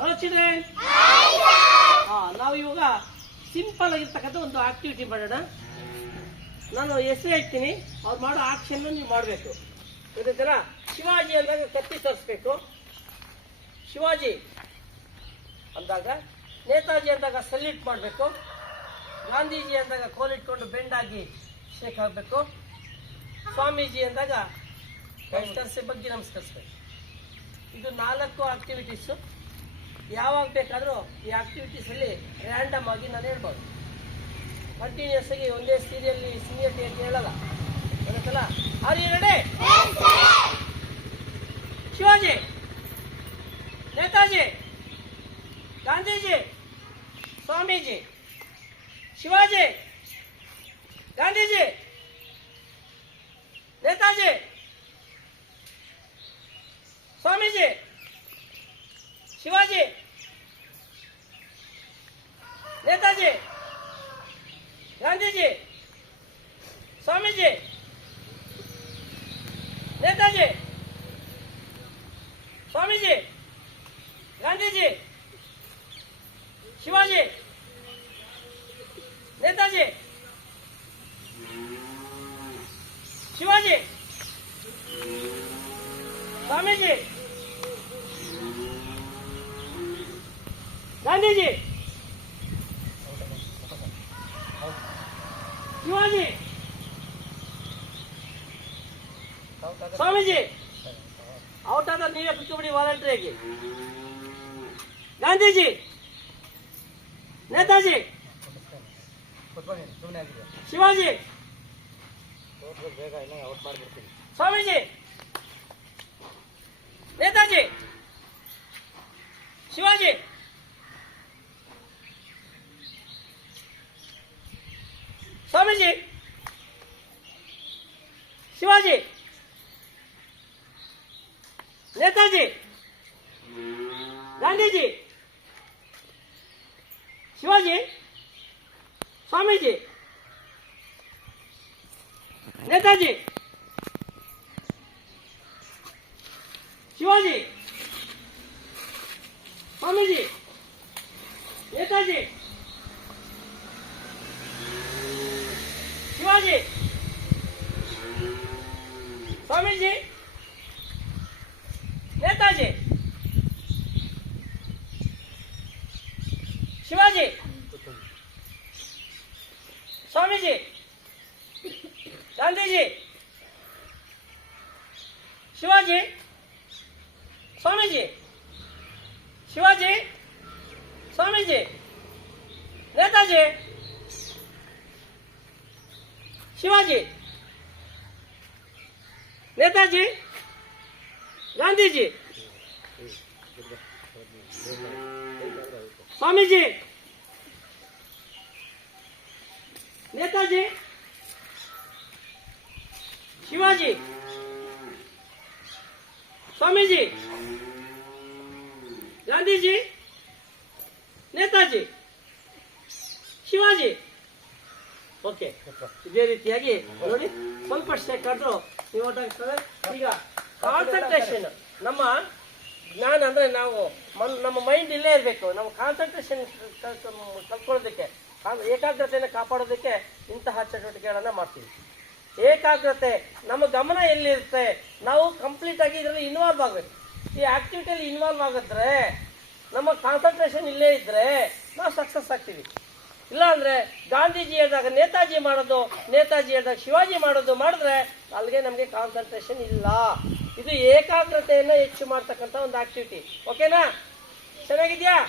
Hello children ಹಾ ನಾವು ಇವಾಗ ಸಿಂಪಲ್ ಆಗಿರ್ತಕ್ಕಂಥ ಒಂದು ಆಕ್ಟಿವಿಟಿ ಮಾಡೋಣ. ನಾನು ಹೆಸರು ಹೇಳ್ತೀನಿ ಅವ್ರು ಮಾಡೋ ಆಕ್ಷನ್ ನೀವು ಮಾಡಬೇಕು. ಗೊತ್ತಾಯ್ತಲ್ಲ? ಶಿವಾಜಿ ಅಂದಾಗ ಕತ್ತಿ ತರಿಸ್ಬೇಕು. ಶಿವಾಜಿ ಅಂದಾಗ ನೇತಾಜಿ ಅಂದಾಗ ಸಲ್ಯೂಟ್ ಮಾಡಬೇಕು. ಗಾಂಧೀಜಿ ಅಂದಾಗ ಕೋಲಿಟ್ಕೊಂಡು ಬೆಂಡಾಗಿ ಶೇಕ್ ಹಾಕಬೇಕು. ಸ್ವಾಮೀಜಿ ಅಂದಾಗ ನಮಸ್ಕರಿಸಿ ಬಗ್ಗೆ ನಮಸ್ಕರಿಸ್ಬೇಕು. ಇದು ನಾಲ್ಕು ಆಕ್ಟಿವಿಟೀಸು ಯಾವಾಗ ಬೇಕಾದರೂ ಈ ಆಕ್ಟಿವಿಟೀಸಲ್ಲಿ ರ್ಯಾಂಡಮ್ ಆಗಿ ನಾನು ಹೇಳ್ಬೋದು. ಕಂಟಿನ್ಯೂಸ್ ಆಗಿ ಒಂದೇ ಸೀರಿಯಲ್ ಸೀನಿಯರ್ಟಿ ಅಂತ ಹೇಳಲ್ಲ. ಗೊತ್ತಲ್ಲ? Are you ready Shivaji! Netaji! Gandhiji! Swamiji! Shivaji! Gandhiji! Netaji Gandhiji Swamiji Netaji Swamiji Gandhiji Shivaji Netaji Shivaji Swamiji Gandhiji Shivaji Swamiji out ಆದ ನೀವೇ ಕುತ್ಕೊಬಿಡಿ ವಾಲಂಟ್ರಿಯಾಗಿ ಗಾಂಧೀಜಿ ನೇತಾಜಿ ಶಿವಾಜಿ ಸ್ವಾಮೀಜಿ ನೇತಾಜಿ ಶಿವಾಜಿ સ્વામીજી. શિવાજી. નેતાજી. ગાંધીજી. શિવાજી. સ્વામીજી. નેતાજી. શિવાજી. સ્વામીજી. નેતાજી. 3時3時シワジソネジシワジソネジネタジシワジネタジガンディジフミジ ನೇತಾಜಿ ಶಿವಾಜಿ ಸ್ವಾಮೀಜಿ ಗಾಂಧೀಜಿ ನೇತಾಜಿ ಶಿವಾಜಿ ಓಕೆ ಇದೇ ರೀತಿಯಾಗಿ ನೋಡಿ ಸ್ವಲ್ಪ ಸೆಕೆಂಡ್ರು ನೀವು ಒಟ್ಟಾಗ್ತದೆ ಈಗ ಕಾನ್ಸಂಟ್ರೇಷನ್ ನಮ್ಮ ಜ್ಞಾನ ಅಂದ್ರೆ ನಾವು ನಮ್ಮ ಮೈಂಡ್ ಇಲ್ಲೇ ಇರಬೇಕು ನಮ್ಮ ಕಾನ್ಸಂಟ್ರೇಷನ್ ಕಲ್ತ್ಕೊಳ್ಳೋದಕ್ಕೆ ಏಕಾಗ್ರತೆಯನ್ನು ಕಾಪಾಡೋದಕ್ಕೆ ಇಂತಹ ಚಟುವಟಿಕೆಗಳನ್ನು ಮಾಡ್ತೀವಿ. ಏಕಾಗ್ರತೆ ನಮ್ಮ ಗಮನ ಎಲ್ಲಿರುತ್ತೆ? ನಾವು ಕಂಪ್ಲೀಟ್ ಆಗಿ ಇದರಲ್ಲಿ ಇನ್ವಾಲ್ವ್ ಆಗಬೇಕು. ಈ ಆಕ್ಟಿವಿಟಿಯಲ್ಲಿ ಇನ್ವಾಲ್ವ್ ಆಗಿದ್ರೆ, ನಮ್ಮ ಕಾನ್ಸಂಟ್ರೇಷನ್ ಇಲ್ಲೇ ಇದ್ದರೆ ನಾವು ಸಕ್ಸಸ್ ಆಗ್ತೀವಿ. ಇಲ್ಲಾಂದರೆ ಗಾಂಧೀಜಿ ಹೇಳಿದಾಗ ನೇತಾಜಿ ಮಾಡೋದು, ನೇತಾಜಿ ಹೇಳಿದಾಗ ಶಿವಾಜಿ ಮಾಡೋದು ಮಾಡಿದ್ರೆ ಅಲ್ಲಿಗೆ ನಮಗೆ ಕಾನ್ಸಂಟ್ರೇಷನ್ ಇಲ್ಲ. ಇದು ಏಕಾಗ್ರತೆಯನ್ನು ಹೆಚ್ಚು ಮಾಡ್ತಕ್ಕಂಥ ಒಂದು ಆಕ್ಟಿವಿಟಿ ಓಕೆನಾ ಚೆನ್ನಾಗಿದ್ಯಾ?